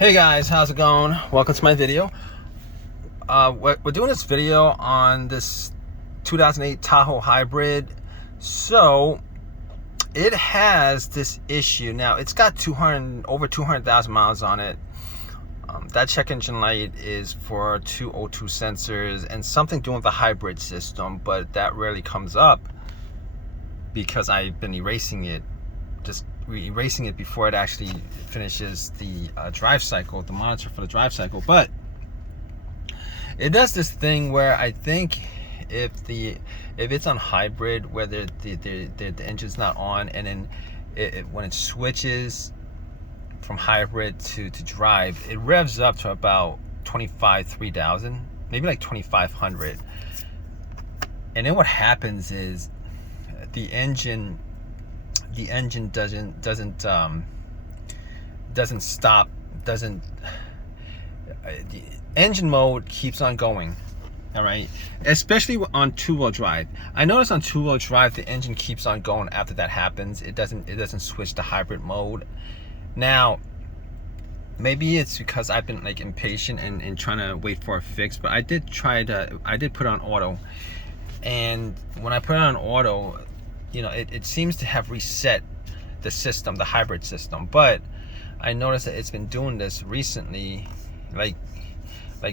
Hey guys, how's it going? Welcome to my video. We're doing this video on this 2008 Tahoe Hybrid. So it has this issue. Now it's got over 200,000 miles on it. That check engine light is for 2 O2 sensors and something doing with the hybrid system, but that rarely comes up because I've been erasing it before it actually finishes the drive cycle, the monitor for the drive cycle. But it does this thing where I think if it's on hybrid, where the engine's not on, and then when it switches from hybrid to drive, it revs up to about 3,000, maybe like 2,500. And then what happens is the engine doesn't stop. The engine mode keeps on going. All right, especially on two-wheel drive. I notice on two-wheel drive the engine keeps on going after that happens. It doesn't switch to hybrid mode. Now maybe it's because I've been like impatient and trying to wait for a fix, but I did put it on auto, and when I put it on auto, you know, it seems to have reset the system, the hybrid system. But I noticed that it's been doing this recently, like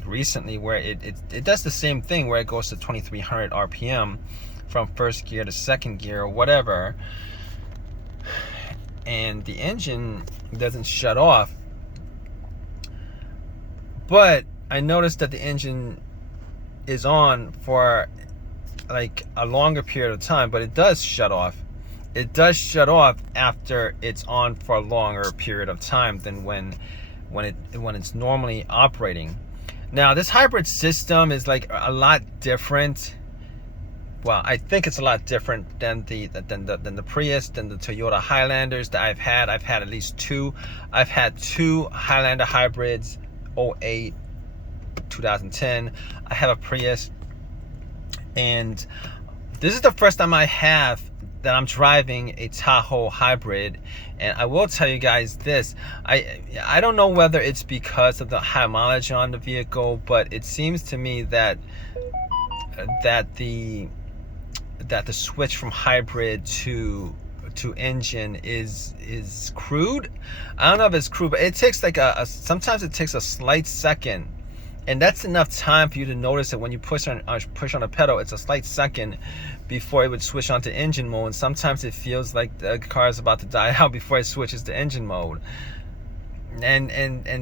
recently, where it does the same thing, where it goes to 2,300 RPM from first gear to second gear or whatever, and the engine doesn't shut off. But I noticed that the engine is on for like a longer period of time, but it does shut off. It does shut off after it's on for a longer period of time than when it's normally operating. Now this hybrid system is like a lot different. Well, I think it's a lot different than the Prius, than the Toyota Highlanders that I've had. I've had at least two. I've had two Highlander hybrids, 08, 2010. I have a Prius. And this is the first time I have that I'm driving a Tahoe Hybrid. And I will tell you guys this, I don't know whether it's because of the high mileage on the vehicle, but it seems to me that the switch from hybrid to engine is crude. I don't know if it's crude, but it takes like sometimes it takes a slight second. And that's enough time for you to notice that when you push on a pedal, it's a slight second before it would switch onto engine mode. And sometimes it feels like the car is about to die out before it switches to engine mode. And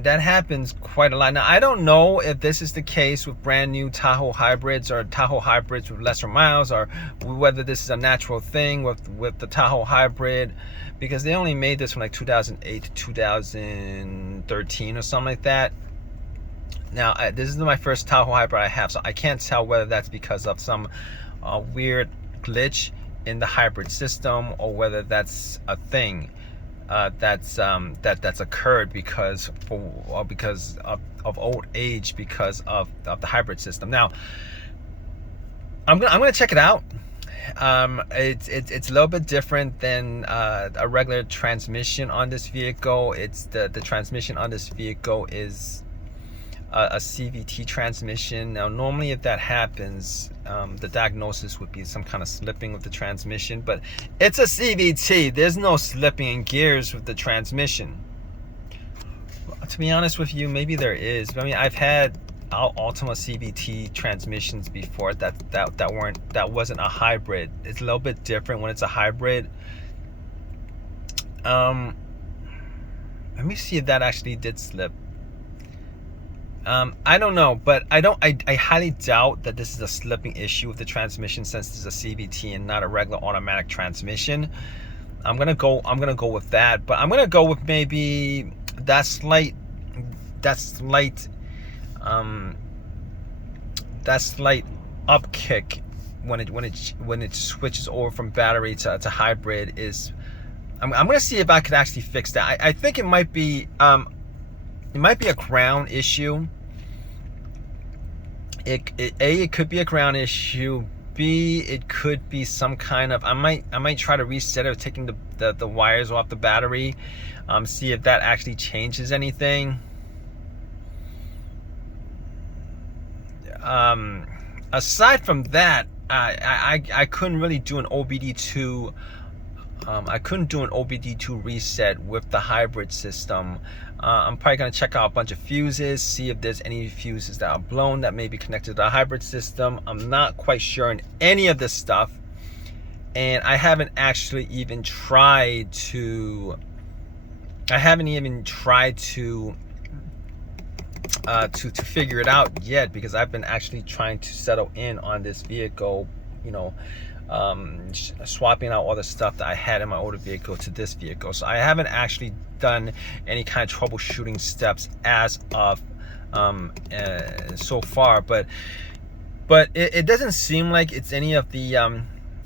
that happens quite a lot. Now, I don't know if this is the case with brand new Tahoe hybrids or Tahoe hybrids with lesser miles, or whether this is a natural thing with the Tahoe hybrid, because they only made this from like 2008 to 2013 or something like that. Now, this is my first Tahoe Hybrid I have, so I can't tell whether that's because of some weird glitch in the hybrid system, or whether that's a thing that's occurred because of old age, because of the hybrid system. Now, I'm gonna check it out. It's a little bit different than a regular transmission on this vehicle. It's the transmission on this vehicle is a CVT transmission. Now, normally if that happens, the diagnosis would be some kind of slipping with the transmission, but it's a CVT. There's no slipping in gears with the transmission. To be honest with you, maybe there is. I mean, I've had Altima CVT transmissions before that wasn't a hybrid. It's a little bit different when it's a hybrid. Let me see if that actually did slip. I don't know, but I highly doubt that this is a slipping issue with the transmission, since this is a CVT and not a regular automatic transmission. I'm gonna go with that, but I'm gonna go with maybe that slight upkick when it switches over from battery to hybrid is. I'm gonna see if I could actually fix that. I think it might be a ground issue. It could be a ground issue. B, it could be some kind of, I might try to reset it, taking the wires off the battery, see if that actually changes anything. aside from that, I couldn't really do an OBD2. I couldn't do an OBD2 reset with the hybrid system. I'm probably gonna check out a bunch of fuses, see if there's any fuses that are blown that may be connected to the hybrid system. I'm not quite sure in any of this stuff, and I haven't actually even tried to. I haven't even tried to figure it out yet, because I've been actually trying to settle in on this vehicle, you know, swapping out all the stuff that I had in my older vehicle to this vehicle. So I haven't actually done any kind of troubleshooting steps as of so far, but it doesn't seem like it's any of the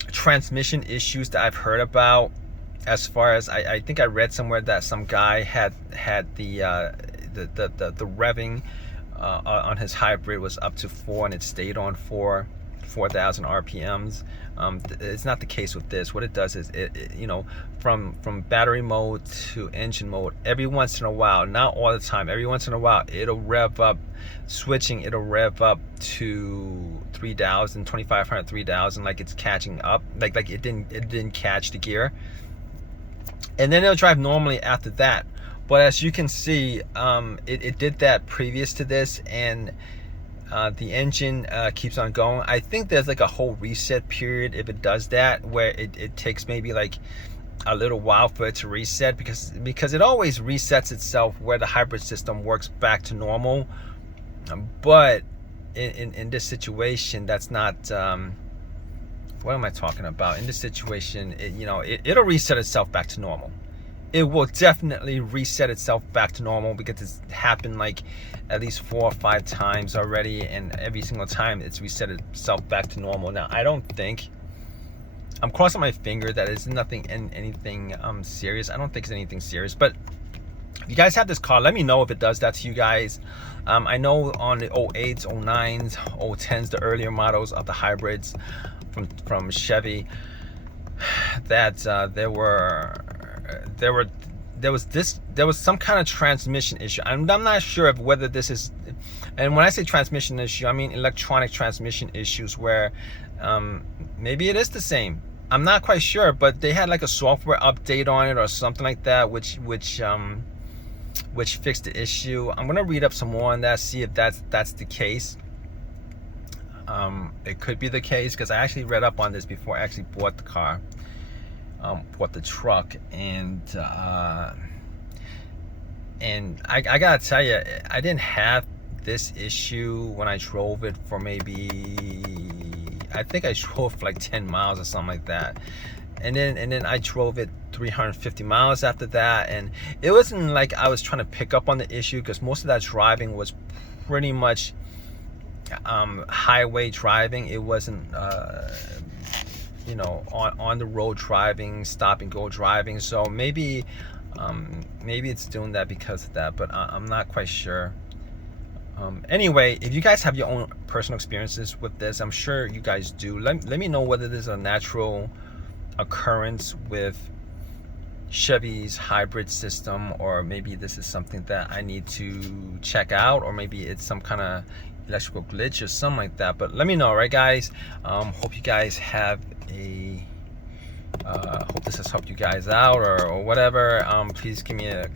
transmission issues that I've heard about. As far as I think I read somewhere that some guy had the revving on his hybrid was up to 4, and it stayed on 4,000 RPMs. It's not the case with this. What it does is it you know, from battery mode to engine mode, every once in a while, not all the time, every once in a while, it'll rev up, switching, it'll rev up to 3,000, 2,500, 3,000, like it's catching up, like it didn't catch the gear, and then it'll drive normally after that. But as you can see, it did that previous to this, and the engine keeps on going. I think there's like a whole reset period if it does that, where it takes maybe like a little while for it to reset, because it always resets itself where the hybrid system works back to normal. But in this situation, that's not what am I talking about? In this situation, it'll reset itself back to normal. It will definitely reset itself back to normal, because it's happened like at least 4 or 5 times already, and every single time it's reset itself back to normal. Now, I don't think, I'm crossing my finger that it's anything serious. I don't think it's anything serious, but if you guys have this car, let me know if it does that to you guys. I know on the 08s, 09s, 010s, the earlier models of the hybrids from Chevy, that there was some kind of transmission issue. I'm not sure of whether this is, and when I say transmission issue, I mean electronic transmission issues, where maybe it is the same. I'm not quite sure, but they had like a software update on it or something like that, which fixed the issue. I'm gonna read up some more on that, see if that's the case. It could be the case, because I actually read up on this before I actually bought the car, bought the truck, and I gotta tell you, I didn't have this issue when I drove it for maybe, I think I drove for like 10 miles or something like that, and then I drove it 350 miles after that, and it wasn't like I was trying to pick up on the issue, because most of that driving was pretty much highway driving. It wasn't on the road driving, stop and go driving. So maybe it's doing that because of that, but I'm not quite sure. Anyway, if you guys have your own personal experiences with this, I'm sure you guys do, let me know whether this is a natural occurrence with Chevy's hybrid system, or maybe this is something that I need to check out, or maybe it's some kind of electrical glitch or something like that. But let me know, right guys? Hope you guys have a hope this has helped you guys out, or whatever. Please give me a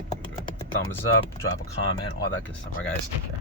thumbs up, drop a comment, all that good stuff. Right guys, take care.